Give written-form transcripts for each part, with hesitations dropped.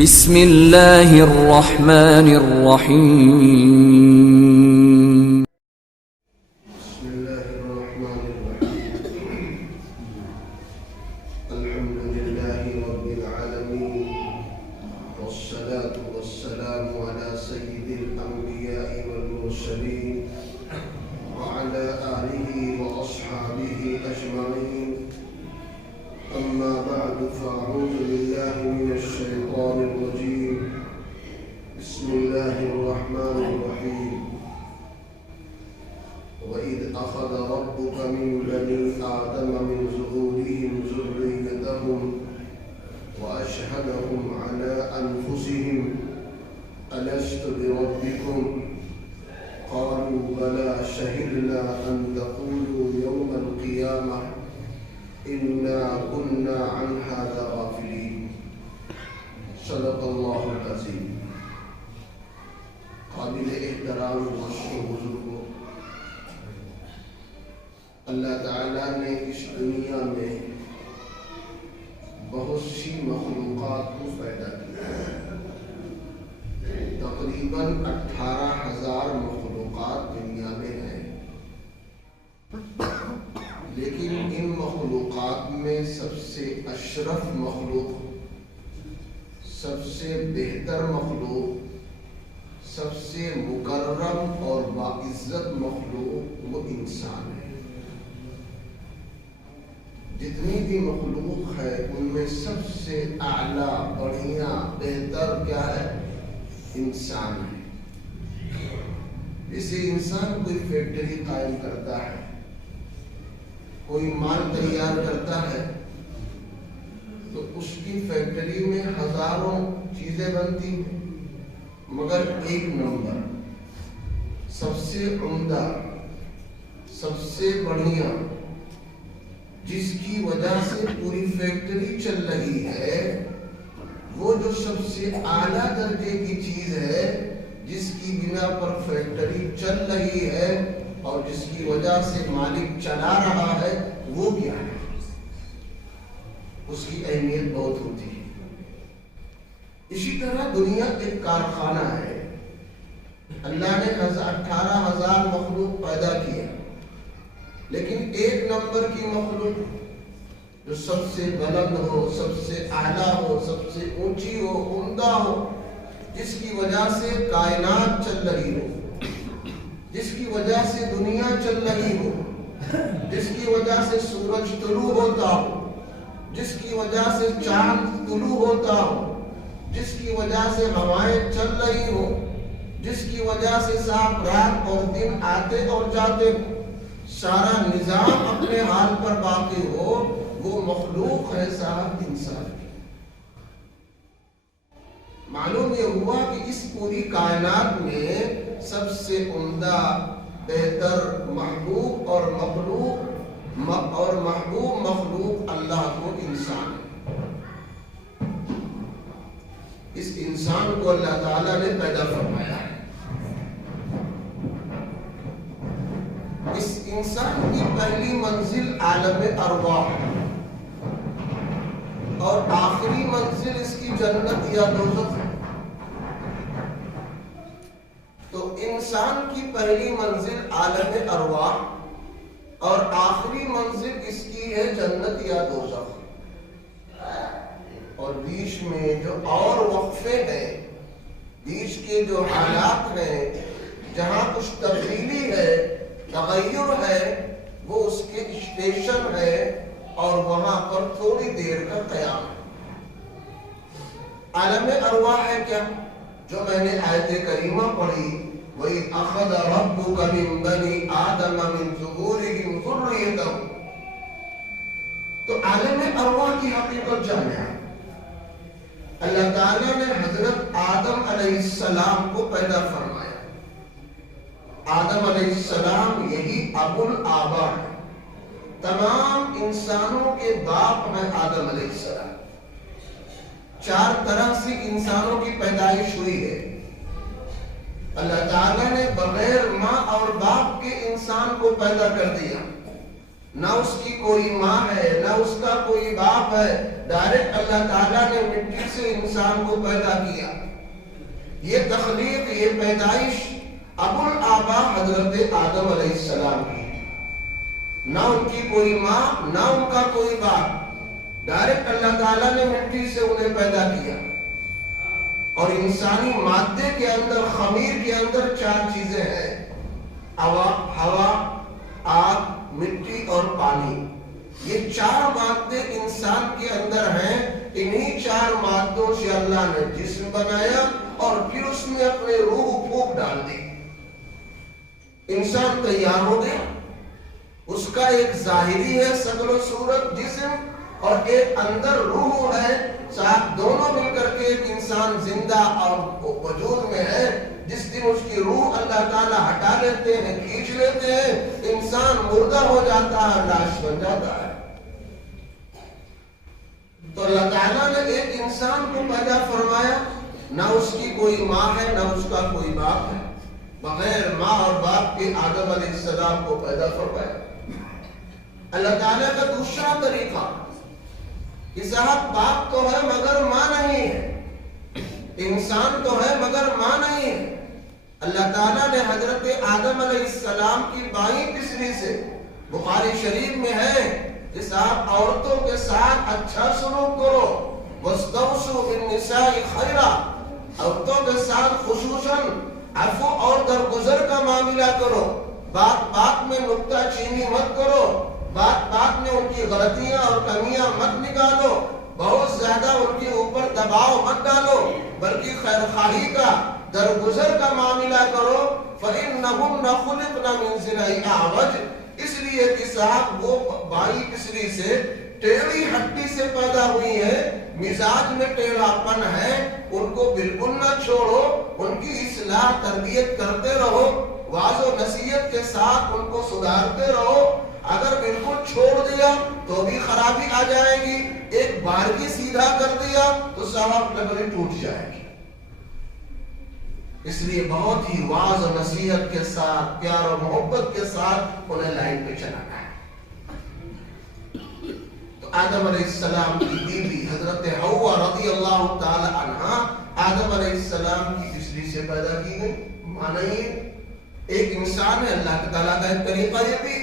بسم اللہ الرحمن الرحیم بسم اللہ الرحمن الرحیم الحمد للہ رب العالمین والصلاة والسلام على سید الانبیاء والمرسلین وعلى آلہ واصحابہ اجمعین اما بعد فاعوذ باللہ من الشیطان الرجیم بسم اللہ الرحمن الرحیم وَإِذْ أَخَذَ رَبُّكَ مِنْ بَنِي آدَمَ مِنْ ظُهُورِهِمْ ذُرِّيَّتَهُمْ وَأَشْهَدَهُمْ عَلَىٰ أَنفُسِهِمْ أَلَسْتُ بِرَبِّكُمْ قَالُوا بَلَىٰ شَهِدْنَا أَن تَقُولُوا يَوْمَ الْقِيَامَةِ إِنَّا كُنَّا عَنْ هَٰذَا غَافِلِينَ صدق اللہ العظیم۔ قابل احترام دوستوں بزرگوں، اللہ تعالیٰ نے اس دنیا میں بہت سی مخلوقات کو پیدا کیا ہے۔ تقریباً 18,000 مخلوقات دنیا میں ہیں، لیکن ان مخلوقات میں سب سے اشرف مخلوق، سب سے بہتر مخلوق، سب سے مکرم اور باعزت مخلوق وہ انسان ہے۔ جتنی بھی مخلوق ہے ان میں سب سے اعلیٰ، بڑھیا، بہتر کیا ہے؟ انسان ہے۔ جیسے انسان کوئی فیکٹری قائم کرتا ہے، کوئی مال تیار کرتا ہے، تو اس کی فیکٹری میں ہزاروں چیزیں بنتی ہیں، مگر ایک نمبر، سب سے عمدہ، سب سے بڑھیا، جس کی وجہ سے پوری فیکٹری چل رہی ہے، وہ جو سب سے اعلیٰ درجے کی چیز ہے، جس کی بنا پر فیکٹری چل رہی ہے اور جس کی وجہ سے مالک چلا رہا ہے، وہ کیا ہے؟ اس کی اہمیت بہت ہوتی ہے۔ اسی طرح دنیا ایک کارخانہ ہے۔ اللہ نے 18,000 مخلوق پیدا کیا، لیکن ایک نمبر کی مخلوق جو سب سے بلند ہو، سب سے اعلیٰ ہو، سب سے اونچی ہو، عمدہ ہو، جس کی وجہ سے کائنات چل رہی ہو، جس کی وجہ سے دنیا چل رہی ہو، جس کی وجہ سے سورج طلوع ہوتا ہو، جس کی وجہ سے چاند طلوع ہوتا ہو، جس کی وجہ سے ہوائیں چل رہی ہو، جس کی وجہ سے صاحب رات اور دن آتے اور جاتے ہو، سارا نظام اپنے حال پر باقی ہو، وہ مخلوق ہے صاحب انسان کی۔ معلوم یہ ہوا کہ اس پوری کائنات میں سب سے عمدہ، بہتر، محبوب اور محبوب مخلوق اللہ کو انسان ہے۔ اس انسان کو اللہ تعالیٰ نے پیدا فرمایا ہے۔ اس انسان کی پہلی منزل عالم ارواح اور آخری منزل اس کی جنت یا دوزخ ہے۔ تو انسان کی پہلی منزل عالم ارواح اور آخری منزل اس کی ہے جنت یا دوزخ، اور بیچ میں جو اور وقفے ہیں، بیچ کے جو حالات ہیں، جہاں کچھ تبدیلی ہے، تغیر ہے، وہ اس کے اسٹیشن ہے، اور وہاں پر تھوڑی دیر کا قیام ہے۔ عالم ارواح ہے کیا؟ جو میں نے آیت کریمہ پڑھی، وَإِذْ أَخَذَ رَبُّكَ مِنْ بَنِي آدَمَ مِنْ ظُهُورِهِمْ ذُرِّيَّتَهُمْ، تو عالم ارواح کی حقیقت جانا ہے۔ اللہ تعالیٰ نے حضرت آدم علیہ السلام کو پیدا فرمایا۔ آدم علیہ السلام یہی ابو الآبا ہے، تمام انسانوں کے باپ ہیں آدم علیہ السلام۔ 4 طرح سے انسانوں کی پیدائش ہوئی ہے۔ اللہ تعالیٰ نے بغیر ماں اور باپ کے انسان کو پیدا کر دیا، نہ اس کی کوئی ماں ہے، نہ اس کا کوئی باپ انصاف ہے، ڈائریکٹ اللہ تعالیٰ نے مٹی سے انسان کو پیدا کیا. یہ تخلیق، یہ پیدائش ابو الآبا حضرت آدم علیہ السلام کی، نہ ان کی کوئی ماں نہ ان کا کوئی باپ، ڈائریکٹ اللہ تعالیٰ نے مٹی سے انہیں پیدا کیا. اور انسانی مادے کے اندر، خمیر کے اندر 4 چیزیں ہیں: ہوا، آگ، مٹی اور پانی. یہ 4 مادے انسان کے اندر ہیں. انہی 4 مادوں سے اللہ نے جسم بنایا اور پھر اس میں اپنے روح پھونک ڈال دی. انسان تیار ہو گیا. اس کا ایک ظاہری ہے شکل و صورت جسم، اور ایک اندر روح ہے. ساتھ دونوں مل کر کے ایک انسان زندہ اور وجود میں ہے. جس دن اس کی روح اللہ تعالیٰ ہٹا لیتے ہیں، کھینچ لیتے ہیں، انسان مردہ ہو جاتا ہے، لاش بن جاتا ہے. تو اللہ تعالیٰ نے ایک انسان کو پیدا فرمایا، نہ اس کی کوئی ماں ہے نہ اس کا کوئی باپ ہے. بغیر ماں اور باپ کے آدم علیہ السلام کو پیدا فرمایا. اللہ تعالیٰ کا دوسرا طریقہ کہ صاحب باپ تو ہے مگر ماں نہیں ہے، انسان تو ہے مگر ماں نہیں ہے. اللہ تعالیٰ نے حضرت آدم علیہ السلام کی بائیں پسلی سے، بخاری شریف میں ہے کہ صاحب عورتوں کے ساتھ اچھا سلوک کرو، وَاسْتَوْصُوا بِالنِّسَاءِ خَيْرًا، عورتوں کے ساتھ خصوصاً عفو اور درگزر کا معاملہ کرو. بات بات میں نکتہ چینی مت کرو، بات بات میں ان کی غلطیاں اور کمیاں مت نکالو، بہت زیادہ ان کے اوپر دباؤ مت ڈالو، بلکہ خیر خواہی کا، درگزر کا معاملہ کرو. فَإِنَّهُنَّ خُلِقْنَ مِنْ ضِلْعِ أَعْوَجٍ، اس لیے کہ صاحب وہ بائیں پسلی سے ٹیڑھی ہڈی سے پیدا ہوئی ہے، مزاج میں ٹیڑھا پن ہے. ان کو بالکل نہ چھوڑو، ان کی اصلاح تربیت کرتے رہو، واعظ و نصیحت کے ساتھ ان کو سدھارتے رہو. اگر بالکل چھوڑ دیا تو بھی خرابی آ جائے گی، ایک بار کی سیدھا کر دیا تو صاحب لگڑی ٹوٹ جائے گی. اس لیے بہت ہی واعظ و نصیحت کے ساتھ، پیار اور محبت کے ساتھ انہیں لائن پہ چلانا ہے. تو آدم علیہ السلام کی بیوی حضرت حوا رضی اللہ تعالی عنہا آدم علیہ السلام کی پسلی سے پیدا کی گئی. مانا یہ ایک انسان ہے، اللہ تعالیٰ کا ایک طریقہ یہ بھی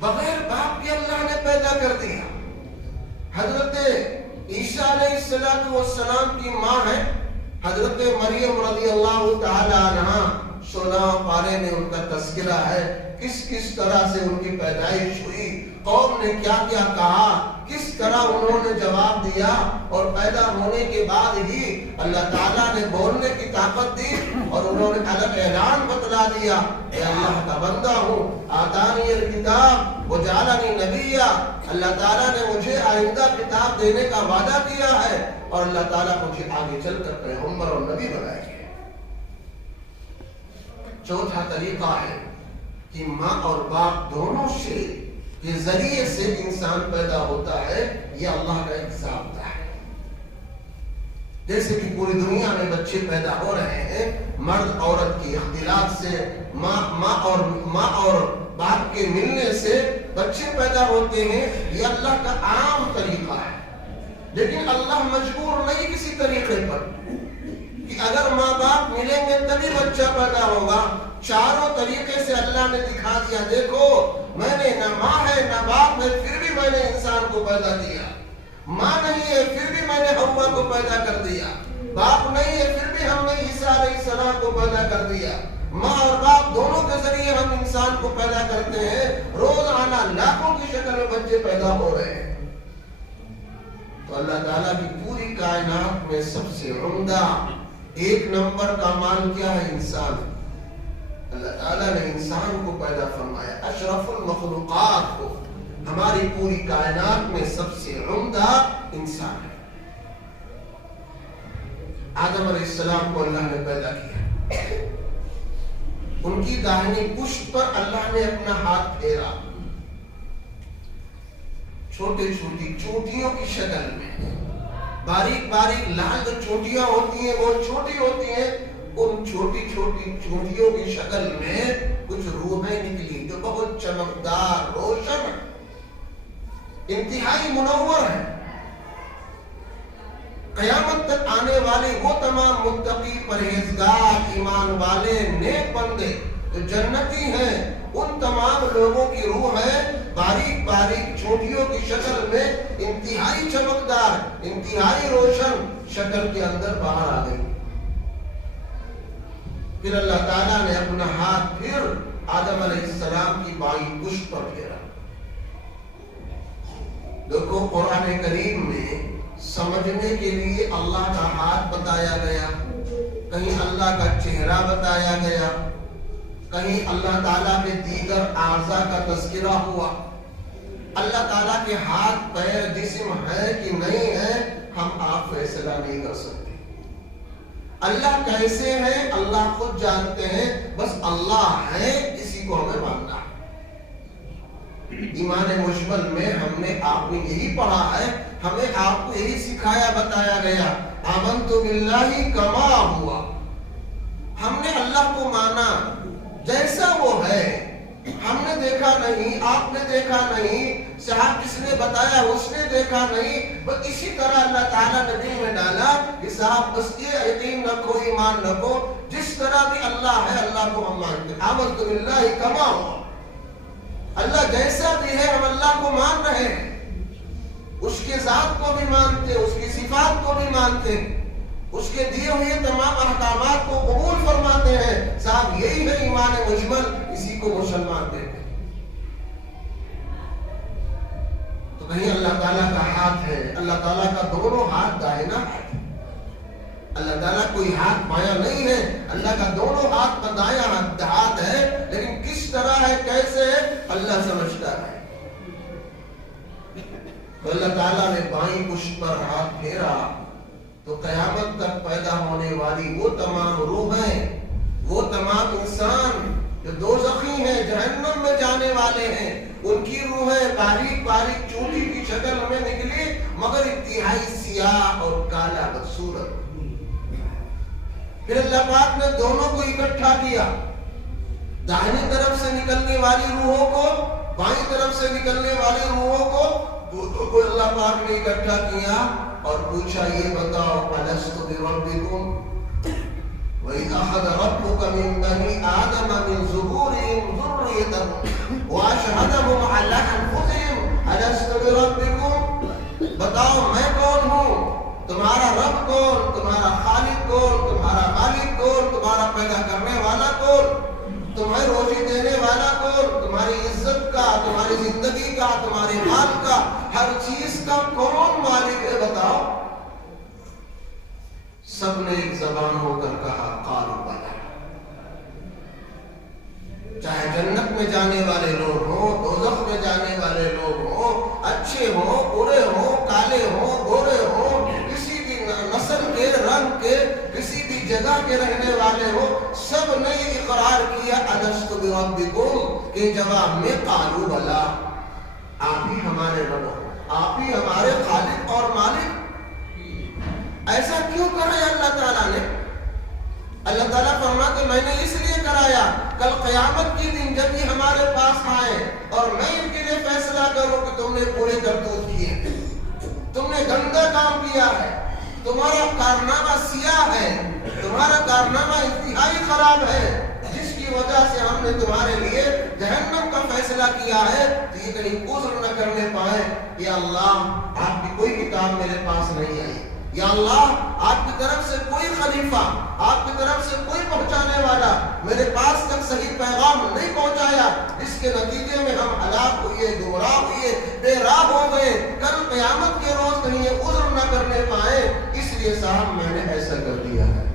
بغیر باپ کے اللہ نے پیدا کر دیا. حضرت عیسیٰ علیہ السلام کی ماں ہے حضرت مریم رضی اللہ تعالی عنہا. 16 پارے میں ان کا تذکرہ ہے، کس طرح سے ان کی پیدائش ہوئی، قوم نے کیا کیا کہا، کس طرح انہوں نے جواب دیا، اور پیدا ہونے کے بعد ہی اللہ تعالیٰ نے بولنے کی طاقت دی اور انہوں نے الگ اعلان بتلا دیا کہ اللہ کا بندہ ہوں، آتانی الکتاب وجعلنی نبیا. اللہ تعالیٰ نے مجھے آئندہ کتاب دینے کا وعدہ کیا ہے اور اللہ تعالیٰ مجھے آگے چل کر پیغمبر اور نبی بنائے گے. چوتھا طریقہ ہے کہ ماں اور باپ دونوں سے کے ذریعے سے انسان پیدا ہوتا ہے. یہ اللہ کا ایک ضابطہ ہے. جیسے کہ پوری دنیا میں بچے پیدا ہو رہے ہیں، مرد عورت کی اختلاط سے، ماں اور باپ کے ملنے سے بچے پیدا ہوتے ہیں. یہ اللہ کا عام طریقہ ہے. لیکن اللہ مجبور نہیں کسی طریقے پر کہ اگر ماں باپ ملیں گے تبھی بچہ پیدا ہوگا. چاروں طریقے سے اللہ نے دکھا دیا، دیکھو میں نے نہ ماں ہے نہ باپ ہے پھر بھی میں نے انسان کو پیدا کیا. ماں نہیں ہے پھر بھی میں نے حوا کو پیدا کر دیا. باپ نہیں ہے پھر بھی ہم نے عیسیٰ علیہ السلام کو پیدا کر دیا. ماں اور باپ دونوں کے ذریعے ہم انسان کو پیدا کرتے ہیں. روزانہ لاکھوں کی شکل میں بچے پیدا ہو رہے ہیں. تو اللہ تعالیٰ کی پوری کائنات میں سب سے عمدہ 1 نمبر کا مال کیا ہے؟ انسان. اللہ تعالیٰ نے انسان کو پیدا فرمایا، اشرف المخلوقات کو. ہماری پوری کائنات میں سب سے عمدہ انسان ہے. آدم علیہ السلام کو اللہ نے پیدا کیا. ان کی داہنی پشت پر اللہ نے اپنا ہاتھ پھیرا. چھوٹی چھوٹی چونٹیوں کی شکل میں، باریک باریک لال جو چونٹیاں ہوتی ہیں وہ چھوٹی ہوتی ہیں، ان چھوٹی چھوٹی چونٹیوں کی شکل میں کچھ روحیں نکلی جو بہت چمکدار روشن. انتہائی منور ہے. قیامت تک آنے والے وہ تمام متقی پرہیزگار ایمان والے نیک بندے جو جنتی ہیں، ان تمام لوگوں کی روح ہے باریک باریک چوٹیوں کی شکل میں انتہائی چمکدار، انتہائی روشن شکل کے اندر باہر آ گئی. پھر اللہ تعالیٰ نے اپنا ہاتھ پھر آدم علیہ السلام کی بائیں پشت پر پھیرا. دیکھو قرآن کریم میں سمجھنے کے لیے اللہ کا ہاتھ بتایا گیا، کہیں اللہ کا چہرہ بتایا گیا، کہیں اللہ تعالیٰ کے دیگر اعضاء کا تذکرہ ہوا. اللہ تعالیٰ کے ہاتھ پیر جسم ہے کہ نہیں ہے ہم آپ فیصلہ نہیں کر سکتے. اللہ کیسے ہیں اللہ خود جانتے ہیں، بس اللہ ہے اسی کو ہمیں ماننا ہے. ایمان مشمل میں ہم نے آپ نے یہی پڑھا ہے، ہمیں آپ کو یہی سکھایا بتایا گیا، آمنت باللہ کما ہوا. ہم نے اللہ کو مانا جیسا وہ ہے. ہم نے دیکھا نہیں، آپ نے دیکھا نہیں، صاحب جس نے بتایا اس نے دیکھا نہیں، بس اسی طرح اللہ تعالیٰ نے دل میں ڈالا کہ صاحب بس یہ یقین رکھو، ایمان رکھو، جس طرح بھی اللہ ہے اللہ کو ہم مانتے. آمنت باللہ کما ہوا. اللہ جیسا بھی ہے ہم اللہ کو مان رہے ہیں، اس کے ذات کو بھی مانتے، اس کی صفات کو بھی مانتے، اس کے دیے ہوئے تمام احکامات کو قبول فرماتے ہیں. صاحب یہی ہے ایمان مجمل، اسی کو مسلمان کہتے ہیں. تو کہیں اللہ تعالیٰ کا ہاتھ ہے، اللہ تعالیٰ کا دونوں ہاتھ داہنا ہاتھ ہے. اللہ تعالیٰ کوئی ہاتھ بایاں نہیں ہے، اللہ کا دونوں ہاتھ کا دایاں ہاتھ ہے، لیکن کس طرح ہے کیسے ہے اللہ سمجھتا ہے. تو اللہ تعالیٰ نے بائیں پشت پر ہاتھ پھیرا تو قیامت تک پیدا ہونے والی وہ تمام روحیں، وہ تمام انسان جو دوزخی ہیں، جہنم میں جانے والے ہیں، ان کی روحیں باریک باریک چوٹی کی شکل میں نکلی، مگر انتہائی سیاہ اور کالا بدصورت. پھر اللہ پاک نے دونوں کو اکٹھا کیا، داہنی طرف سے نکلنے والی روحوں کو، بائیں طرف سے نکلنے والی روحوں کو، دونوں کو اللہ پاک نے اکٹھا کیا اور پوچھا یہ بتاؤ الست بربکم وَإِذْ أَخَذَ رَبُّكَ مِن بَنِي آدَمَ مِن ظُهُورِهِمْ ذُرِّيَّتَهُمْ وَأَشْهَدَهُمْ عَلَىٰ أَنفُسِهِمْ أَلَسْتُ بِرَبِّكُمْ. بتاؤ میں کون ہوں، تمہارا رب کون، تمہارا خالق کون، تمہارا مالک کون، تمہارا پیدا کرنے والا کون، تمہیں روزی دینے والا کون، تمہاری عزت کا، تمہاری زندگی کا، تمہارے مال کا، ہر چیز کا کون مالک ہے بتاؤ. سب نے ایک زبان ہو کر کہا قالوا بلی. چاہے جنت میں جانے والے لوگ ہوں، دوزخ میں جانے والے لوگ ہوں، اچھے ہوں، برے ہوں، کالے ہوں، گورے ہوں، کسی بھی نسل کے، رنگ کے، کسی بھی جگہ کے رہنے والے ہوں، سب نے اقرار کیا الست بربکم کے جواب میں قالوا بلی. آپ ہی ہمارے رب ہو، آپ ہی ہمارے خالق اور مالک. ایسا کیوں کرایا اللہ تعالیٰ نے؟ اللہ تعالیٰ فرماتے میں نے اس لیے کرایا کل قیامت کے دن جب یہ ہمارے پاس آئے اور میں ان کے لیے فیصلہ کروں کہ تم نے پورے کرتوت کیے، تم نے گندا کام کیا ہے، تمہارا کارنامہ سیاہ ہے، تمہارا کارنامہ انتہائی خراب ہے، جس کی وجہ سے ہم نے تمہارے لیے جہنم کا فیصلہ کیا ہے، تو یہ کہیں عذر نہ کرنے پائے. یا اللہ آپ کی کوئی کتاب میرے پاس نہیں آئی، یا اللہ آپ کی طرف سے کوئی خلیفہ، آپ کی طرف سے کوئی پہنچانے والا میرے پاس تک صحیح پیغام نہیں پہنچایا، جس کے نتیجے میں ہم ہلاک ہوئے، گمراہ ہوئے، بے راہ ہو گئے. کل قیامت کے روز کہیں یہ عذر نہ کرنے پائے، اس لیے صاحب میں نے ایسا کر دیا ہے.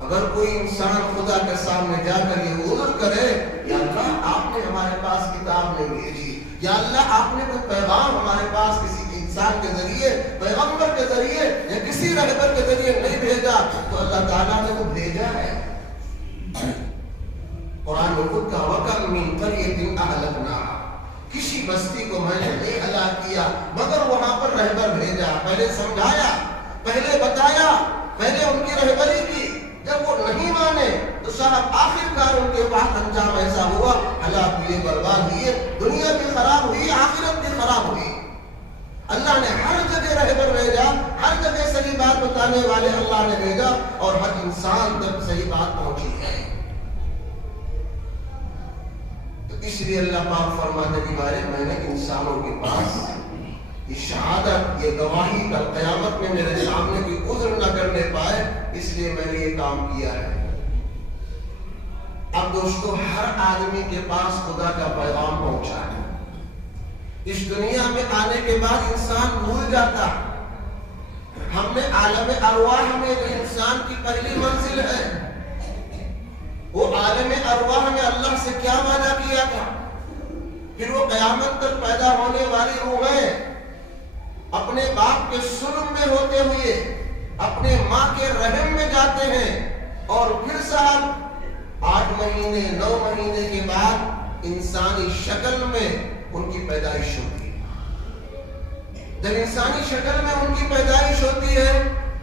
اگر کوئی انسان خدا کے سامنے جا کر یہ عذر کرے یا اللہ آپ نے ہمارے پاس کتاب نہیں بھیجی، یا اللہ آپ نے کوئی پیغام ہمارے پاس کسی انسان کے ذریعے، پیغمبر کے ذریعے یا کسی رہبر کے ذریعے نہیں بھیجا، تو اللہ تعالیٰ نے تو بھیجا ہے. قرآن میں خود کا وَكَمْ مِنْ قَرْيَةٍ أَهْلَكْنَاهَا، کسی بستی کو میں نے نہیں ہلاک کیا مگر وہاں پر رہبر بھیجا، پہلے سمجھایا، پہلے بتایا، پہلے ان کی رہبری کی. جب وہ نہیں مانے تو صاحب آخر کار ان کے بعد انجام ایسا ہوا، ہلاک ہوئے، برباد ہوئے، دنیا بھی خراب ہوئی، آخرت بھی خراب پہنچانے والے اللہ نے بھیجا اور ہر انسان تک صحیح بات پہنچی ہے. تو اس لیے اللہ پاک فرماتے کہ میں نے انسانوں کے پاس یہ شہادت، یہ گواہی کل قیامت میں میرے سامنے کوئی عذر نہ کرنے پائے، اس لیے میں نے یہ کام کیا ہے. اب دوستو ہر آدمی کے پاس خدا کا پیغام پہنچا ہے. اس دنیا میں آنے کے بعد انسان بھول جاتا. ہم نے عالم ارواح میں جو انسان کی پہلی منزل ہے، وہ عالم ارواح میں اللہ سے کیا وعدہ کیا تھا. پھر وہ قیامت تک پیدا ہونے والی روحیں اپنے باپ کے سلم میں ہوتے ہوئے اپنے ماں کے رحم میں جاتے ہیں، اور پھر صاحب 8 مہینے 9 مہینے کے بعد انسانی شکل میں ان کی پیدائش ہوتی ہے. جب انسانی شکل میں ان کی پیدائش ہوتی ہے،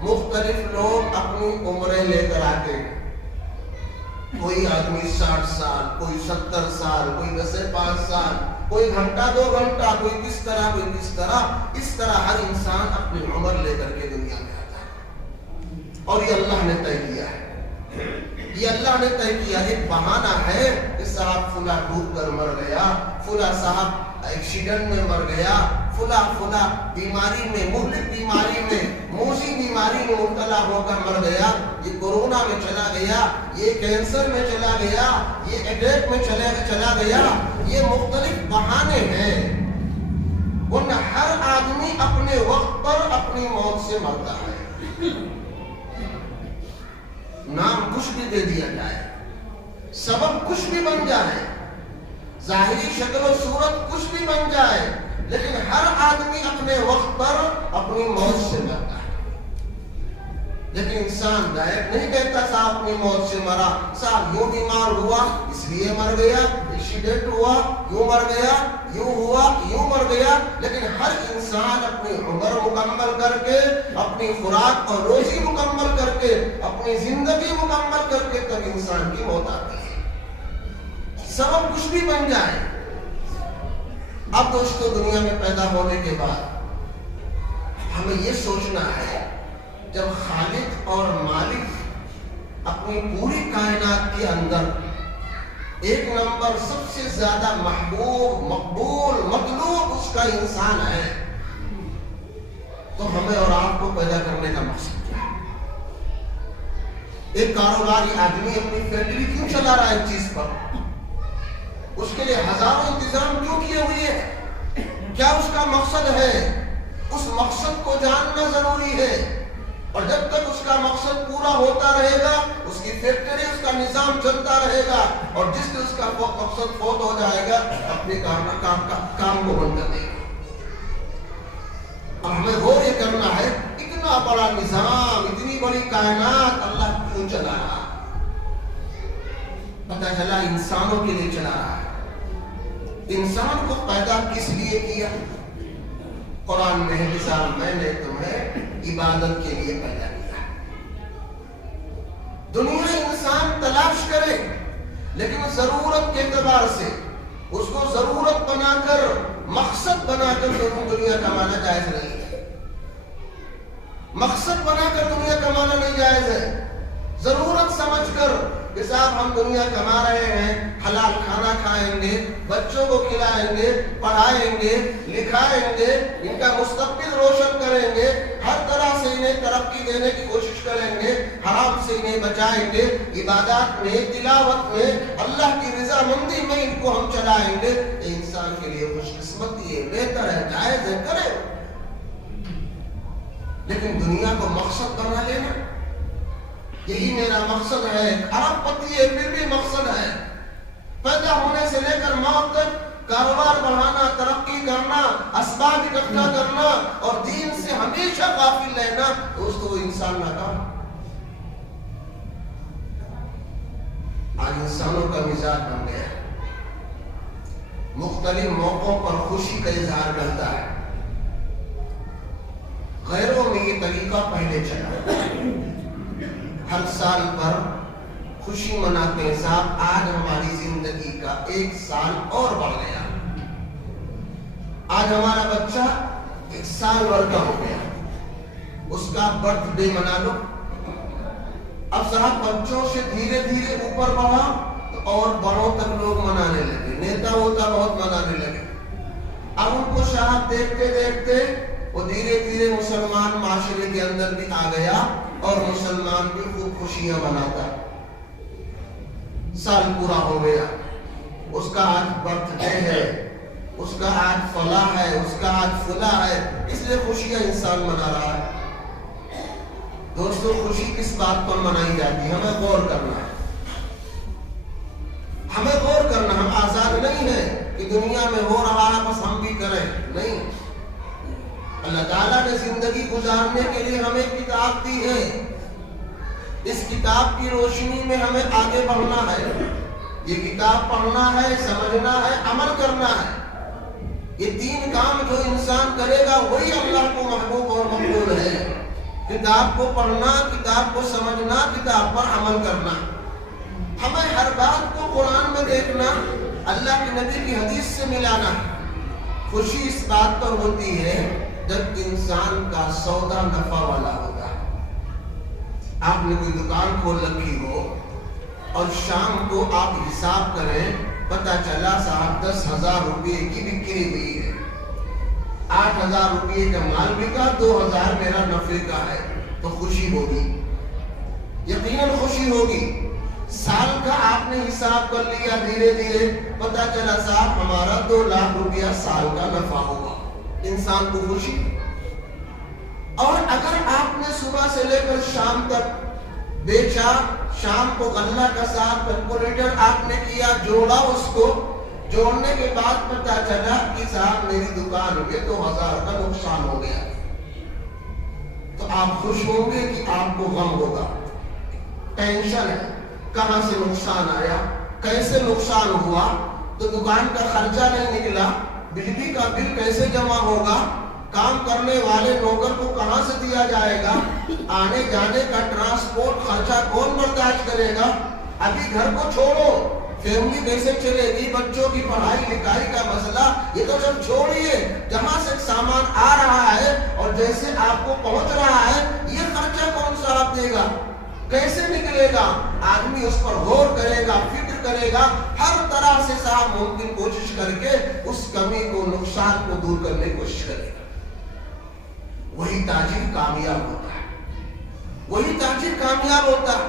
مختلف لوگ اپنی عمریں لے کر آتے ہیں. کوئی آدمی 60 سال، کوئی 70 سال، کوئی 10-5 سال، کوئی گھنٹہ 2 گھنٹہ، کوئی کس طرح کوئی کس طرح. اس طرح ہر انسان اپنی عمر لے کر کے دنیا میں آتا ہے. اور یہ اللہ نے طے کیا ہے. یہ اللہ نے طے کیا. ایک بہانہ ہے کہ صاحب فلاں ڈوب کر مر گیا، فلاں صاحب ایکسیڈنٹ میں مر گیا، فلاں بیماری میں، مہلک بیماری میں، موذی بیماری میں مبتلا ہو کر مر گیا، یہ کورونا میں چلا گیا، یہ کینسر میں چلا گیا، یہ اٹیک میں چلا گیا. یہ مختلف بہانے ہیں. ورنہ ہر آدمی اپنے وقت پر اپنی موت سے مرتا ہے. نام کچھ بھی دے دیا جائے، سبب کچھ بھی بن جائے، ظاہری شکل و صورت کچھ بھی بن جائے، لیکن ہر آدمی اپنے وقت پر اپنی موت سے مرتا ہے. لیکن انسان ڈائریکٹ نہیں کہتا صاحب اپنی موت سے مرا، صاحب یوں بیمار ہوا اس لیے مر گیا، ایکسیڈنٹ ہوا یوں مر گیا، یوں ہوا یوں مر گیا. لیکن ہر انسان اپنی عمر مکمل کر کے، اپنی خوراک اور روزی مکمل کر کے، اپنی زندگی مکمل کر کے تب انسان کی موت آتی ہے. سبب کچھ بھی بن جائے. اب دوستو دنیا میں پیدا ہونے کے بعد ہمیں یہ سوچنا ہے، جب خالق اور مالک اپنی پوری کائنات کے اندر ایک نمبر سب سے زیادہ محبوب، مقبول، مطلوب اس کا انسان ہے، تو ہمیں اور آپ کو پیدا کرنے کا مقصد کیا ہے؟ ایک کاروباری آدمی اپنی فیکٹری کیوں چلا رہا ہے اس چیز پر؟ اس کے لیے ہزاروں انتظام کیوں کیے ہوئے ہیں؟ کیا اس کا مقصد ہے؟ اس مقصد کو جاننا ضروری ہے. اور جب تک اس کا مقصد پورا ہوتا رہے گا، اس کی فیکٹری، اس کا نظام چلتا رہے گا. اور جس دن اس کا مقصد فوت ہو جائے گا، اپنے کام کو بند کر دے گا. اور ہمیں غور یہ کرنا ہے، اتنا بڑا نظام، اتنی بڑی کائنات اللہ کیوں چلا رہا ہے؟ پتہ چلا انسانوں کے لیے چلا رہا ہے. انسان کو پیدا کس لیے کیا؟ قرآن میں ہے کہ میں نے تمہیں عبادت کے لیے پیدا کیا. دنیا انسان تلاش کرے، لیکن ضرورت کے اعتبار سے اس کو ضرورت بنا کر، مقصد بنا کر دنیا کمانا جائز نہیں ہے. مقصد بنا کر دنیا کمانا نہیں جائز ہے. ضرورت سمجھ کر کہ صاحب ہم دنیا کما رہے ہیں، حلال کھانا کھائیں گے، بچوں کو کھلائیں گے، پڑھائیں گے، لکھائیں گے، ان کا مستقبل روشن کریں گے، ہر طرح سے انہیں ترقی دینے کی کوشش کریں گے، حرام سے انہیں بچائیں گے، عبادات میں، تلاوت میں، اللہ کی رضامندی میں ان کو ہم چلائیں گے. انسان کے لیے خوش قسمتی ہے، بہتر ہے، جائز ہے، کرے. لیکن دنیا کو مقصد بنا لینا، یہی میرا مقصد ہے، ارب پتی ہے پھر بھی مقصد ہے. پیدا ہونے سے لے کر موت تک کاروبار بڑھانا، ترقی کرنا، اسباب اکٹھا کرنا اور دین سے ہمیشہ غافل رہنا، دوستو وہ انسان ناکام. آج انسانوں کا مزاج بن گیا، مختلف موقعوں پر خوشی کا اظہار کرتا ہے. غیروں میں یہ طریقہ پہلے چلا، ہر سال پر خوشی مناتے ہیں. صاحب آج ہماری زندگی کا 1 سال اور بڑھ گیا، آج ہمارا بچہ 1 سال بھر کا ہو گیا. اس کا برتھ ڈے منا لو. اب صاحب بچوں سے دھیرے دھیرے اوپر بڑھا تو اور بڑوں تک لوگ منانے لگے, نیتا ہوتا بہت منانے لگے. اب ان کو صاحب دیکھتے دیکھتے وہ دھیرے دھیرے مسلمان معاشرے کے اندر بھی آ گیا اور مسلمان بھی خوب خوشیاں مناتا. سال پورا ہو گیا, اس کا آج برتھ ڈے ہے, اس کا آج فلاح ہے, اس کا آج فلاح ہے, اس لیے خوشیاں انسان منا رہا ہے. دوستو خوشی کس بات پر منائی جاتی ہے, ہمیں غور کرنا ہے. ہمیں غور کرنا, ہم آزاد نہیں ہیں کہ دنیا میں ہو رہا ہے بس ہم بھی کریں, نہیں. اللہ تعالیٰ نے زندگی گزارنے کے لیے ہمیں کتاب دی ہے. اس کتاب کی روشنی میں ہمیں آگے بڑھنا ہے. یہ کتاب پڑھنا ہے, سمجھنا ہے, عمل کرنا ہے. یہ تین کام جو انسان کرے گا وہی اللہ کو محبوب اور مقبول ہے. کتاب کو پڑھنا, کتاب کو سمجھنا, کتاب پر عمل کرنا. ہمیں ہر بات کو قرآن میں دیکھنا, اللہ کے نبی کی حدیث سے ملانا. خوشی اس بات پر ہوتی ہے جب انسان کا سودا نفع والا ہوگا. آپ نے کوئی دکان کھول رکھی ہو اور شام کو آپ حساب کریں, پتہ چلا صاحب 10,000 روپے کی بکری ہوئی ہے, 8,000 روپے کا مال بکا, 2,000 میرا نفع کا ہے, تو خوشی ہوگی, یقیناً خوشی ہوگی. سال کا آپ نے حساب کر لیا, دھیرے دھیرے پتہ چلا صاحب ہمارا 2 لاکھ روپیہ سال کا نفع ہوگا, انسان کو خوشی. اور اگر آپ نے صبح سے لے کر شام تک بیچا, شام کو غلہ کا صاحب کیلکولیٹر آپ نے کیا, جوڑا, اس کو جوڑنے کے بعد پتہ چلا کہ صاحب میری دکان کے 2,000 کا نقصان ہو گیا, تو آپ خوش ہوں گے کہ آپ کو غم ہوگا, ٹینشن ہے, کہاں سے نقصان آیا, کیسے نقصان ہوا, تو دکان کا خرچہ نہیں نکلا, بجلی کا بل کیسے جمع ہوگا, کام کرنے والے نوکر کو کہاں سے دیا جائے گا, آنے جانے کا ٹرانسپورٹ خرچہ کون برداشت کرے گا. ابھی گھر کو چھوڑو, فیملی کیسے چلے گی, بچوں کی پڑھائی لکھائی کا مسئلہ, یہ تو سب چھوڑیے, جہاں سے سامان آ رہا ہے اور جیسے آپ کو پہنچ رہا ہے, یہ خرچہ کون سا آپ دے گا, کیسے نکلے گا. آدمی اس پر غور کرے گا, فکر کرے گا, ہر طرح سے صاحب ممکن کوشش کر کے اس کمی کو, نقصان کو دور کرنے کی کوشش کرے گا. وہی تاجر کامیاب ہوتا ہے, وہی تاجر کامیاب ہوتا ہے.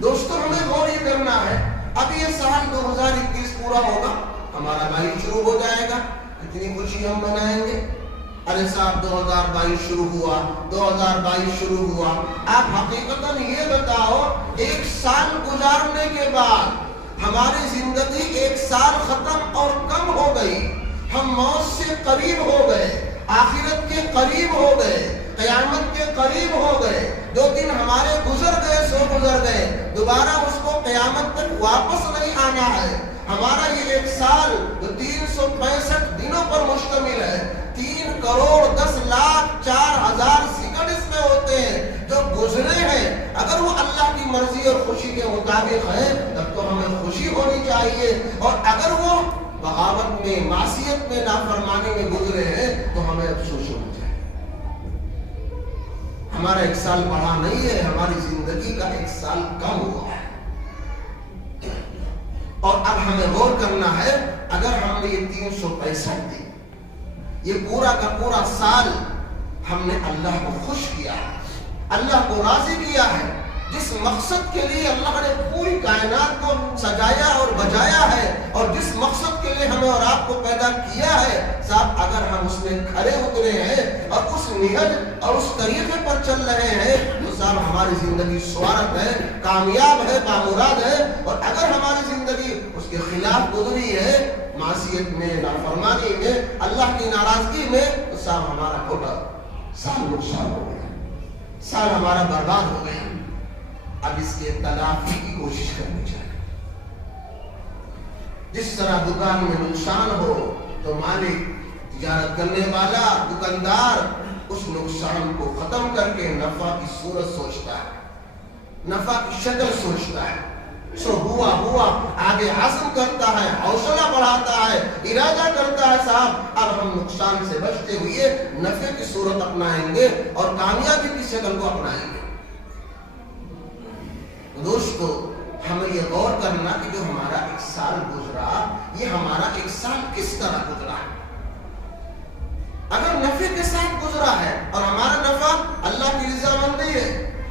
دوستو ہمیں غور یہ کرنا ہے, اب یہ سال 2021 پورا ہوگا, ہمارا بھائی شروع ہو جائے گا, کتنی خوشی ہم منائیں گے. ارے صاحب 2022 شروع ہوا, 2022 شروع ہوا. آپ حقیقتاً یہ بتاؤ, ایک سال گزارنے کے بعد ہماری زندگی 1 سال ختم اور کم ہو گئی, ہم موت سے قریب ہو گئے, آخرت کے قریب ہو گئے, قیامت کے قریب ہو گئے. جو دن ہمارے گزر گئے سو گزر گئے, دوبارہ اس کو قیامت تک واپس نہیں آنا ہے. ہمارا یہ 1 سال جو 365 دنوں پر مشتمل ہے, 3,10,04,000 سیکنڈ اس میں ہوتے ہیں جو گزرے ہیں. اگر وہ اللہ کی مرضی اور خوشی کے مطابق ہے تب تو ہمیں خوشی ہونی چاہیے, اور اگر وہ بغاوت میں, معصیت میں, نافرمانی میں گزرے ہیں تو ہمیں افسوس ہونا چاہیے. ہمارا 1 سال بڑھا نہیں ہے, ہماری زندگی کا 1 سال کم ہوا ہے. اور اب ہمیں غور کرنا ہے, اگر ہم نے یہ 365 دن, یہ پورا کا پورا سال ہم نے اللہ کو خوش کیا, اللہ کو راضی کیا ہے, جس مقصد کے لیے اللہ نے پوری کائنات کو سجایا اور بجایا ہے, اور جس مقصد کے لیے ہمیں اور آپ کو پیدا کیا ہے, صاحب اگر ہم اس میں کھڑے اترے ہیں اور اس نہج اور اس طریقے پر چل رہے ہیں تو صاحب ہماری زندگی سوارت ہے, کامیاب ہے, بامراد ہے. اور اگر ہماری زندگی اس کے خلاف گزری ہے, معصیت میں, نافرمانی میں, اللہ کی ناراضگی میں, تو صاحب ہمارا چھوٹا سال نقصان ہو گیا, سال ہمارا برباد ہو گیا. اب اس کے تلافی کی کوشش کرنی چاہیے. جس طرح دکان میں نقصان ہو تو مالک, تجارت کرنے والا, دکاندار اس نقصان کو ختم کر کے نفع کی صورت سوچتا ہے, نفع کی شکل سوچتا ہے. سو ہوا آگے عزم کرتا ہے، حوصلہ بڑھاتا ہے، ارادہ کرتا ہے صاحب اب ہم نقصان سے بچتے ہوئے نفع کی صورت اپنائیں گے اور کامیابی کی شکل کو اپنائیں گے۔ دوستو ہمیں یہ غور کرنا کہ جو ہمارا ایک سال گزرا، یہ ہمارا ایک سال کس طرح گزرا ہے۔ اگر نفع کے ساتھ گزرا ہے اور ہمارا نفع اللہ کی رضامندی ہے،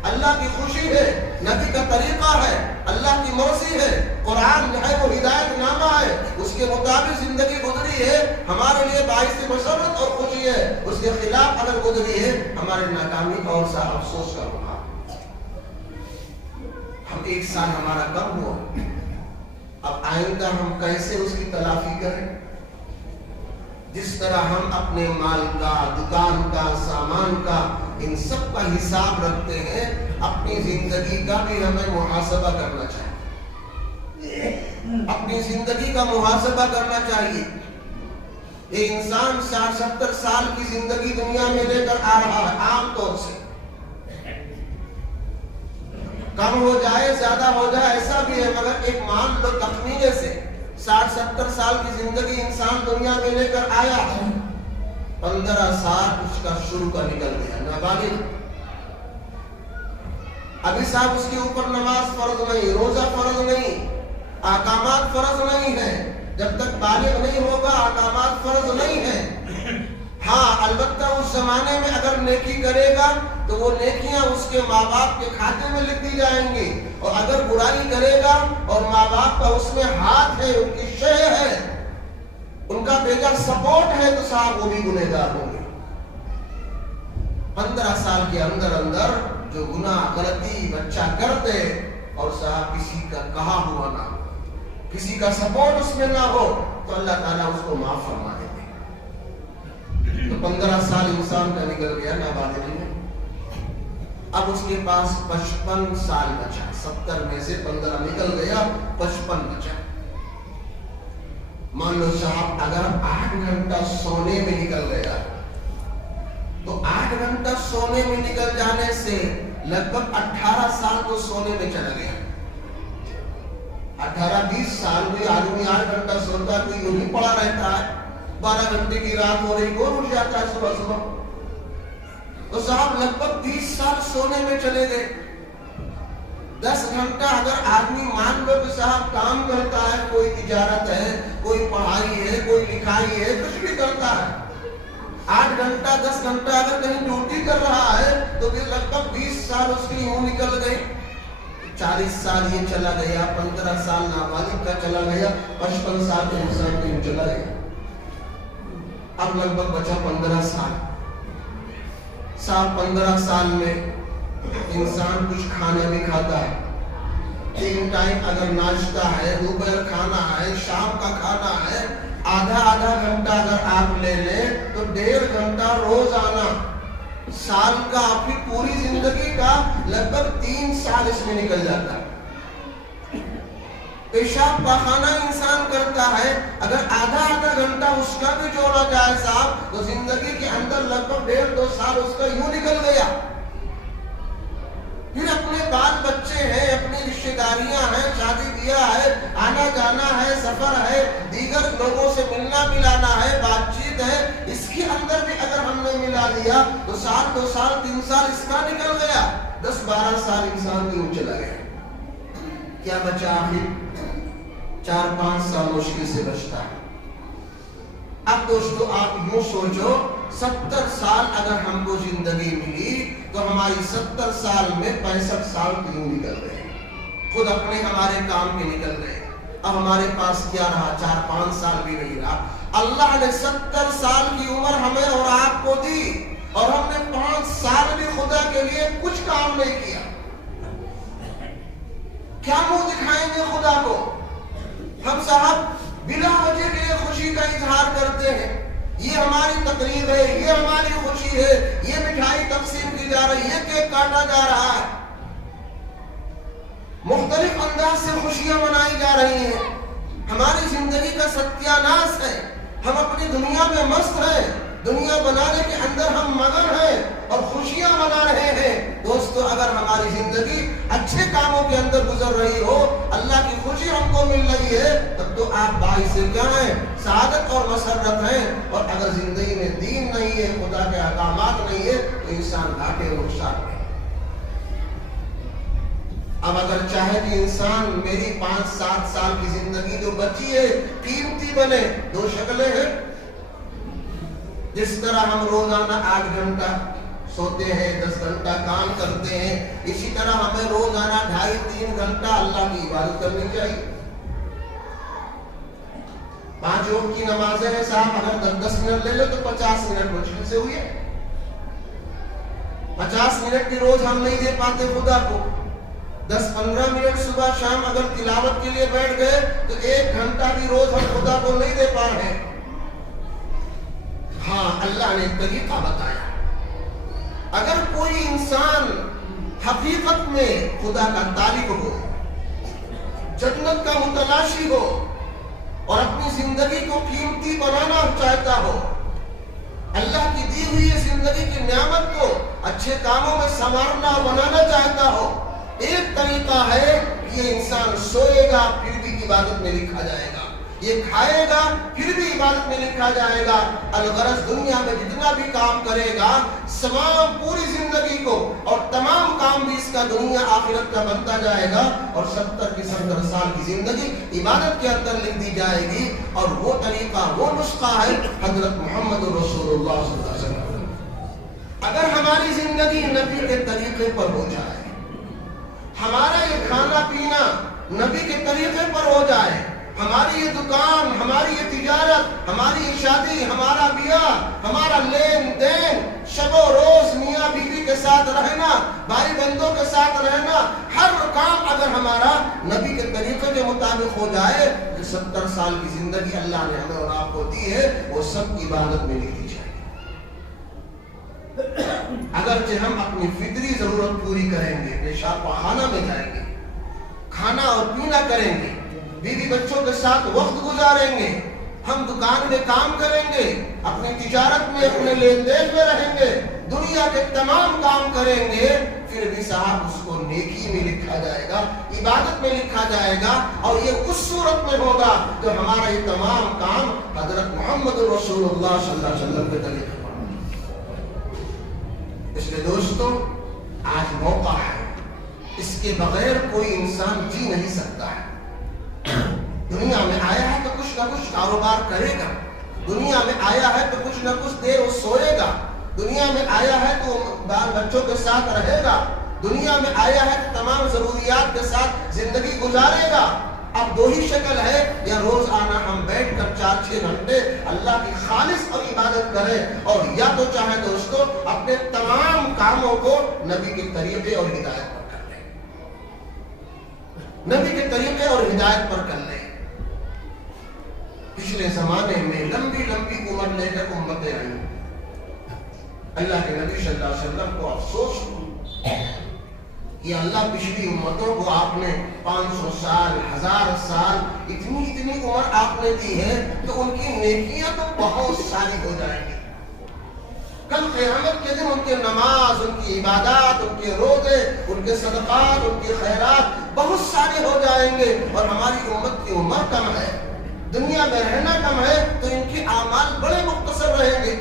اللہ کی خوشی ہے، نبی کا طریقہ ہے، اللہ کی مرضی ہے، قرآن جو ہے وہ ہدایت نامہ ہے، اس کے مطابق زندگی گزری ہے، ہمارے لیے باعث مسرت اور خوشی ہے، اس کے خلاف اگر گزری ہے ہمارے ناکامی اور سا افسوس کا ہوگا۔ ہم ایک سال ہمارا کم ہوا، اب آئندہ ہم کیسے اس کی تلافی کریں؟ جس طرح ہم اپنے مال کا، دکان کا، سامان کا، ان سب کا حساب رکھتے ہیں، اپنی زندگی کا بھی ہمیں محاسبہ کرنا چاہیے۔ اپنی زندگی کا محاسبہ کرنا چاہیے۔ ایک انسان 60-70 سال کی زندگی دنیا میں لے کر آ رہا ہے، عام طور سے کم ہو جائے زیادہ ہو جائے ایسا بھی ہے، مگر ایک مان لو تخمینے سے 60-70 سال کی زندگی انسان دنیا میں لے کر آیا، 15 سال اس کا شروع کا نکل گیا نابالغ۔ ابھی صاحب اس کے اوپر نماز فرض نہیں، روزہ فرض نہیں، احکامات فرض نہیں ہے، جب تک بالغ نہیں ہوگا احکامات فرض نہیں ہے۔ ہاں البتہ اس زمانے میں اگر نیکی کرے گا تو وہ نیکیاں اس کے ماں باپ کے کھاتے میں لکھ دی جائیں گی، اور اگر برائی کرے گا اور ماں باپ کا اس میں ہاتھ ہے، ان کی شے ہے، ان کا بیجا سپورٹ ہے، تو صاحب وہ بھی گنہگار ہوں گے۔ 15 سال کے اندر اندر جو گناہ غلطی بچہ کر دے اور صاحب کسی کا کہا ہوا نہ ہو، کسی کا سپورٹ اس میں نہ ہو، تو اللہ تعالیٰ اس کو معاف فرما دیتے ہیں۔ تو 15 سال انسان کا نکل گیا نابالغی میں، اب اس کے پاس 55 سال بچا، 70 میں سے 15 نکل گیا، 55 بچا۔ مان لو صاحب اگر 8 گھنٹہ سونے میں نکل گیا تو 8 گھنٹہ سونے میں نکل جانے سے لگ بھگ 18 سال تو سونے میں چلا گیا۔ 18-20 سال میں آدمی 8 گھنٹہ سوتا ہے، کوئی یوں ہی پڑا رہتا ہے، 12 گھنٹے کی رات ہو رہی کون اٹھ جاتا ہے صبح صبح؟ تو صاحب لگ بھگ 20 سال سونے میں چلے گئے۔ 10 گھنٹہ اگر آدمی مان لو کہ صاحب کام کرتا ہے، کوئی تجارت ہے، کوئی پڑھائی ہے، کوئی لکھائی ہے، کچھ بھی کرتا ہے، 8 گھنٹہ 10 گھنٹہ اگر کہیں ڈیوٹی کر رہا ہے تو پھر لگ بھگ 20 سال اس کی یوں نکل گئے۔ 40 سال یہ چلا گیا، 15 سال نابالغ کا چلا گیا، 55 سال کے انسان کا چلا گیا۔ اب لگ بھگ بچا 15 سال۔ 15 سال میں انسان کچھ کھانا بھی کھاتا ہے، 3 ٹائم اگر ناشتہ ہے، دوپہر کھانا ہے، شام کا کھانا ہے، آدھا گھنٹہ اگر آپ لے لیں تو 1.5 گھنٹہ روزانہ، سال کا آپ کی پوری زندگی کا لگ بھگ 3 سال اس میں نکل جاتا ہے۔ پیشاب پاخانہ انسان کرتا ہے، اگر آدھا گھنٹہ اس کا بھی جوڑا جائے صاحب تو زندگی کے اندر لگ بھگ 1.5-2 سال اس کا یوں نکل گیا۔ پھر اپنے بال بچے ہیں، اپنی رشتہ داریاں ہیں، شادی بیاہ ہے، آنا جانا ہے، سفر ہے، دیگر لوگوں سے ملنا ملانا ہے، بات چیت ہے، اس کے اندر بھی اگر ہم نے ملا دیا تو 2 سال 3 سال اس کا نکل گیا، 10-12 سال انسان کیوں چلا گیا۔ کیا بچا آخر 4-5 سال مشکل سے بچتا ہے۔ اب دوستو آپ یوں سوچو 70 سال اگر ہم کو زندگی ملی تو ہماری 70 سال میں 65 سال کیوں نکل گئے، خود اپنے ہمارے کام کے نکل گئے۔ اب ہمارے پاس کیا رہا، 4-5 سال بھی نہیں رہا۔ اللہ نے 70 سال کی عمر ہمیں اور آپ کو دی اور ہم نے 5 سال بھی خدا کے لیے کچھ کام نہیں کیا۔ کیا منہ دکھائیں گے خدا کو؟ ہم صاحب بلا وجہ کے لیے خوشی کا اظہار کرتے ہیں، یہ ہماری تقریب ہے، یہ ہماری خوشی ہے، یہ مٹھائی تقسیم کی جا رہی ہے، کیک کاٹا جا رہا ہے، مختلف انداز سے خوشیاں منائی جا رہی ہیں، ہماری زندگی کا ستیہ ناش ہے، ہم اپنی دنیا میں مست ہیں، دنیا بنانے کے اندر ہم مگن ہیں، اور خوشیاں منا رہے ہیں. دوستو اگر ہماری زندگی اچھے کاموں کے اندر گزر رہی ہو, اللہ کی خوشی ہم کو مل رہی ہے, تب تو آپ باعث کیا ہیں؟ سعادت اور مسرت ہیں. اور اگر زندگی میں دین نہیں ہے, خدا کے احکامات نہیں ہے, تو انسان گھاٹے اور نقصان میں. اب اگر چاہے کہ انسان میری 5-7 سال کی زندگی جو بچی ہے قیمتی بنے, 2 شکلیں ہیں. جس طرح ہم روزانہ 8 گھنٹہ سوتے ہیں, 10 گھنٹہ کام کرتے ہیں, اسی طرح ہمیں روزانہ 2.5-3 گھنٹہ اللہ کی عبادت کرنی چاہیے. 5 وقت کی نمازیں ہیں صاحب, اگر 10 منٹ لے لو تو 50 منٹ مشکل سے ہوئے. 50 منٹ بھی روز ہم نہیں دے پاتے خدا کو. 10-15 منٹ صبح شام اگر تلاوت کے لیے بیٹھ گئے تو 1 گھنٹہ بھی روز ہم خدا کو نہیں دے پا رہے. ہاں, اللہ نے ایک طریقہ بتایا. اگر کوئی انسان حقیقت میں خدا کا طالب ہو, جنت کا متلاشی ہو, اور اپنی زندگی کو قیمتی بنانا چاہتا ہو, اللہ کی دی ہوئی زندگی کی نعمت کو اچھے کاموں میں سنوارنا بنانا چاہتا ہو, ایک طریقہ ہے کہ یہ انسان سوئے گا پھر بھی عبادت میں لکھا جائے گا, یہ کھائے گا پھر بھی عبادت میں لکھا جائے گا. الغرض دنیا میں جتنا بھی کام کرے گا, تمام پوری زندگی کو اور تمام کام بھی اس کا دنیا آخرت کا بنتا جائے گا, اور 70 سال کی زندگی عبادت کے اندر لکھ دی جائے گی. اور وہ طریقہ, وہ نسخہ ہے حضرت محمد رسول اللہ صلی اللہ علیہ وسلم. اگر ہماری زندگی نبی کے طریقے پر ہو جائے, ہمارا یہ کھانا پینا نبی کے طریقے پر ہو جائے, ہماری یہ دکان, ہماری یہ تجارت, ہماری یہ شادی, ہمارا بیاہ, ہمارا لین دین, شب و روز میاں بیوی کے ساتھ رہنا, بھائی بندوں کے ساتھ رہنا, ہر کام اگر ہمارا نبی کے طریقے کے مطابق ہو جائے, 70 سال کی زندگی اللہ نے ہمیں اور آپ کو دی ہے, وہ سب کی عبادت میں لکھ دی جائے. اگرچہ ہم اپنی فطری ضرورت پوری کریں گے, پیشاب پاخانہ میں جائیں گے, کھانا اور پینا کریں گے, بیوی بچوں کے ساتھ وقت گزاریں گے, ہم دکان میں کام کریں گے, اپنی تجارت میں, اپنے لین دین میں رہیں گے, دنیا کے تمام کام کریں گے, پھر بھی صاحب اس کو نیکی میں لکھا جائے گا, عبادت میں لکھا جائے گا. اور یہ اس صورت میں ہوگا جو ہمارا یہ تمام کام حضرت محمد رسول اللہ صلی اللہ علیہ وسلم کے طریقے پر. اس لیے دوستو, آج موقع ہے, اس کے بغیر کوئی انسان جی نہیں سکتا ہے. دنیا میں آیا ہے تو کچھ نہ کچھ کاروبار کرے گا, دنیا میں آیا ہے تو کچھ نہ کچھ دیر وہ سوئے گا, دنیا میں آیا ہے تو بال بچوں کے ساتھ رہے گا, دنیا میں آیا ہے تو تمام ضروریات کے ساتھ زندگی گزارے گا. اب 2 ہی شکل ہے, یا روز آنا ہم بیٹھ کر 4-6 گھنٹے اللہ کی خالص اور عبادت کریں, اور یا تو چاہے دوستو اپنے تمام کاموں کو نبی کے طریقے اور ہدایت پر کر لیں, نبی کے طریقے اور ہدایت پر کر لیں. پچھلے زمانے میں لمبی لمبی عمر لے کر امتیں آئیں. اللہ کے نبی صلی اللہ علیہ وسلم کو افسوس کہ اللہ پچھلی امتوں کو آپ نے 500 سال, 1000 سال, اتنی عمر آپ نے دی ہے تو ان کی نیکیاں تو بہت ساری ہو جائیں گی. کل قیامت کے دن ان کے نماز, ان کی عبادات, ان کے روزے, ان کے صدقات, ان کی خیرات بہت سارے ہو جائیں گے, اور ہماری امت کی عمر کم ہے, دنیا میں رہنا کم ہے, تو ان کے اعمال بڑے مختصر رہیں گے.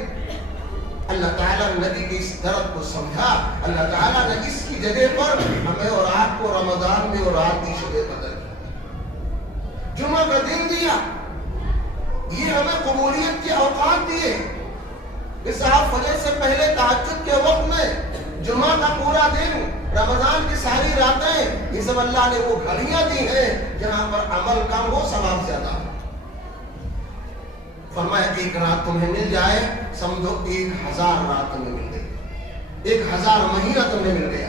اللہ تعالیٰ نے نبی کی اس درد کو سمجھا. اللہ تعالیٰ نے اس کی جگہ پر ہمیں اور آپ کو رمضان میں اور رات کی شب قدر جمعہ کا دن دیا. یہ ہمیں قبولیت کے اوقات دیے. اس آپ فجر سے پہلے تہجد کے وقت میں, جمعہ کا پورا دن, رمضان کی ساری راتیں, یہ سب اللہ نے وہ گھڑیاں دی ہیں جہاں پر عمل کم ہو, ثواب زیادہ ہو. فرمایا 1 رات تمہیں مل جائے, سمجھو 1000 رات تمہیں مل گئی, 1000 مہینہ تمہیں مل گیا.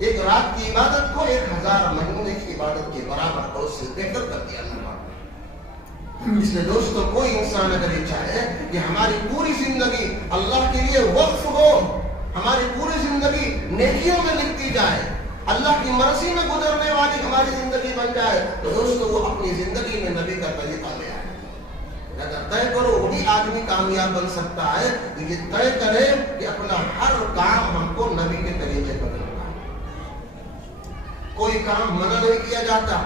1 رات کی عبادت کو 1000 مہینے کی عبادت کے برابر اور اس سے بہتر کر دیا اللہ. اس لیے دوستو, کوئی انسان اگر یہ چاہے کہ ہماری پوری زندگی اللہ کے لیے وقف ہو, ہماری پوری زندگی نیکیوں میں لکھتی جائے, اللہ کی مرضی میں گزرنے والی ہماری زندگی بن جائے, تو دوستو وہ اپنی زندگی میں نبی کا طریقہ لے آئے. اگر طے کرو وہی آدمی کامیاب بن سکتا ہے. تو یہ طے کرے کہ اپنا ہر کام ہم کو نبی کے طریقے پر کرنا ہے. کوئی کام منع نہیں کیا جاتا.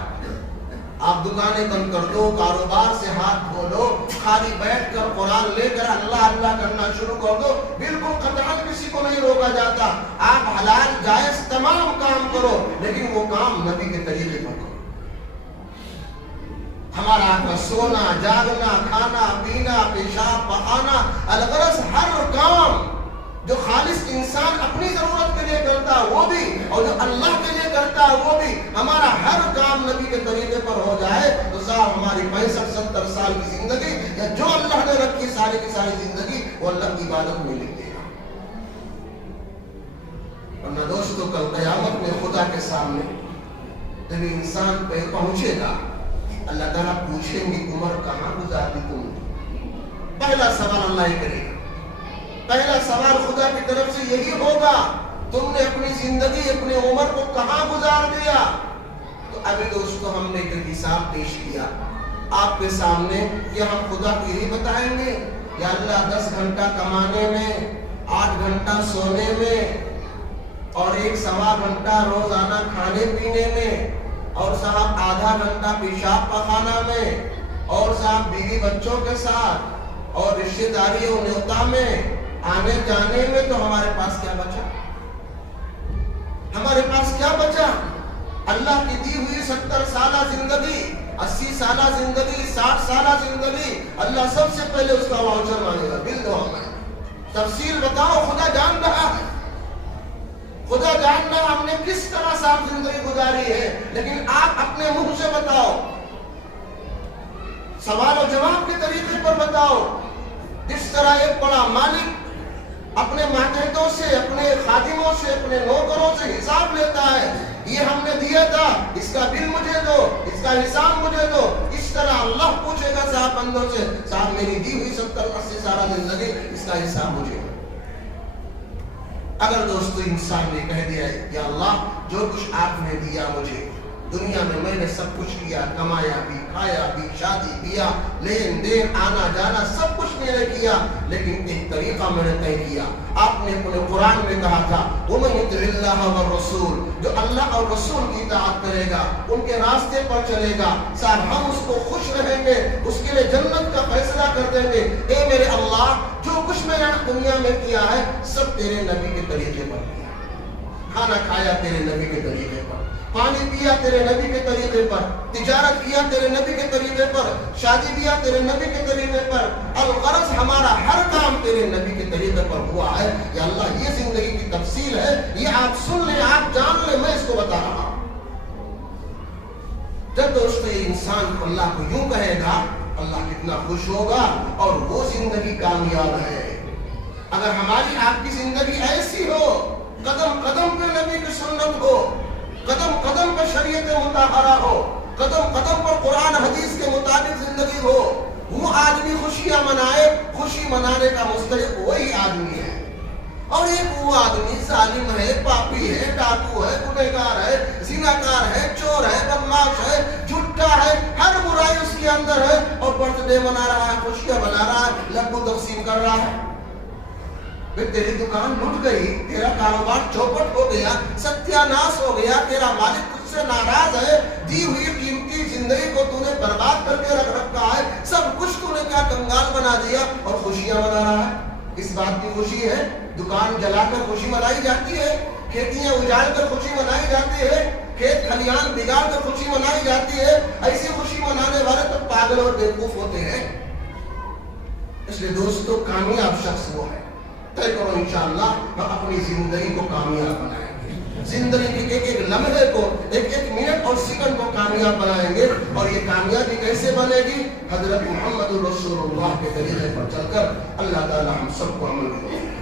آپ دکانیں بند کر دو, کاروبار سے ہاتھ دھو لو, خالی بیٹھ کر قرآن لے کر اللہ اللہ کرنا شروع کر دو, بالکل قطعاً کسی کو نہیں روکا جاتا. آپ حلال جائز تمام کام کرو, لیکن وہ کام نبی کے طریقے پر کرو. ہمارا آپ کا سونا, جاگنا, کھانا, پینا, پیشاب, پخانا, الغرض ہر کام جو خالص انسان اپنی ضرورت کے لیے کرتا ہے وہ بھی, اور جو اللہ کے لیے کرتا ہے وہ بھی, ہمارا ہر کام نبی کے طریقے پر ہو جائے تو صاحب ہماری 65-70 سال کی زندگی یا جو اللہ نے رکھی ساری کی ساری زندگی وہ اللہ کی عبادت میں لکھ دے گا. ورنہ دوستو کل قیامت میں خدا کے سامنے جب انسان پہ پہنچے گا, اللہ تعالیٰ پوچھیں گے عمر کہاں گزارتی تم نے. پہلا سوال اللہ ہی کرے گا. پہلا سوال خدا کی طرف سے یہی ہوگا, تم نے اپنی زندگی اپنے عمر کو کہاں گزار دیا. تو ابھی دوستو ہم نے جو حساب پیش کیا آپ کے سامنے, کہ ہم خدا کو یہی بتائیں گے یا اللہ 10 گھنٹہ کمانے میں, 8 گھنٹہ سونے میں, اور 1-1.25 گھنٹہ روزانہ کھانے پینے میں, اور صاحب آدھا گھنٹہ پیشاب پخانا میں, اور صاحب بیوی بچوں کے ساتھ اور رشتہ داری و نیوتا میں آنے جانے میں, تو ہمارے پاس کیا بچا؟ ہمارے پاس کیا بچا؟ اللہ کی دی ہوئی 70 سالہ زندگی, 80 سالہ زندگی, 60 سالہ زندگی, اللہ سب سے پہلے اس کا واؤچر مانگے گا. بل دو ہمیں تفصیل بتاؤ. خدا جان رہا ہے, خدا جان رہا ہم نے کس طرح صاحب زندگی گزاری ہے, لیکن آپ اپنے منہ سے بتاؤ, سوال و جواب کے طریقے پر بتاؤ. اس طرح ایک بڑا مالک اپنے ماتحتوں سے, اپنے خادموں سے, اپنے نوکروں سے حساب لیتا ہے, یہ ہم نے دیا تھا, اس کا بل مجھے دو, اس کا حساب مجھے دو. اس طرح اللہ پوچھے گا صاحب بندوں سے, صاحب میری دی ہوئی 70-80 سالہ زندگی, اس کا حساب مجھے دو. اگر دوستو انسان نے کہہ دیا ہے یا اللہ جو کچھ آپ نے دیا مجھے دنیا میں نے سب کچھ کیا, کمایا بھی, کھایا بھی, شادی کیا, لین دین, آنا جانا, سب کچھ میں نے کیا, لیکن ایک طریقہ میں نے طے کیا. آپ نے اپنے قرآن میں کہا تھا وَمَن يُطِعِ اللَّهَ وَالرَّسُولَ, جو اللہ اور رسول کی اطاعت کرے گا, ان کے راستے پر چلے گا, صاحب ہم اس کو خوش رہیں گے, اس کے لیے جنت کا فیصلہ کر دیں گے. اے میرے اللہ, جو کچھ میں نے دنیا میں کیا ہے سب تیرے نبی کے طریقے پر کیا. کھانا کھایا تیرے نبی کے طریقے پر, پانی پیا تیرے نبی کے طریقے پر, تجارت کیا تیرے نبی کے طریقے پر, شادی کیا تیرے نبی کے طریقے پر. الغرض ہمارا ہر کام تیرے نبی کے طریقے پر ہوا ہے. یا اللہ یہ زندگی کی تفصیل ہے, یہ آپ سن لیں, آپ جان لیں, میں اس کو بتا رہا ہوں. جب دوستو یہ انسان اللہ کو یوں کہے گا, اللہ کتنا خوش ہوگا, اور وہ زندگی کامیاب ہے. اگر ہماری آپ کی زندگی ایسی ہو, قدم قدم پہ نبی کی سنت ہو, قدم قدم پر شریعت مطہرہ ہو, قدم قدم پر قرآن حدیث کے مطابق زندگی ہو, وہ آدمی خوشیاں منائے, خوشی منانے کا مستحق وہی آدمی ہے. اور ایک وہ آدمی ظالم ہے, پاپی ہے, ڈاکو ہے, گنہگار ہے, زناکار ہے, چور ہے, بدماش ہے, جھوٹا ہے, ہر برائی اس کے اندر ہے, اور برتھ ڈے منا رہا ہے, خوشیاں منا رہا ہے, لڈو تقسیم کر رہا ہے. تیری دکان لٹ گئی, تیرا کاروبار چوپٹ ہو گیا, ستیاناش ہو گیا, تیرا مالک تجھ سے ناراض ہے, دی ہوئی قیمتی زندگی کو تو نے برباد کر کے رکھ رکھا ہے, سب کچھ تو نے کیا کنگال بنا دیا, اور خوشیاں منا رہا ہے. اس بات کی خوشی ہے, دکان جلا کر خوشی منائی جاتی ہے, کھیتیاں اجاڑ کر خوشی منائی جاتی ہے, کھیت کھلیان بگاڑ کر خوشی منائی جاتی ہے. ایسی خوشی منانے والے تو پاگل اور بیوقوف ہوتے ہیں. اس لیے دوستو کامیاب شخص وہ ہے, طے کرو انشاءاللہ ہم اپنی زندگی کو کامیاب بنائیں گے, زندگی کے ایک ایک لمحے کو, ایک ایک منٹ اور سیکنڈ کو کامیاب بنائیں گے. اور یہ کامیابی کیسے بنے گی؟ حضرت محمد رسول اللہ کے طریقے پر چل کر. اللہ تعالی ہم سب کو عمل کریں.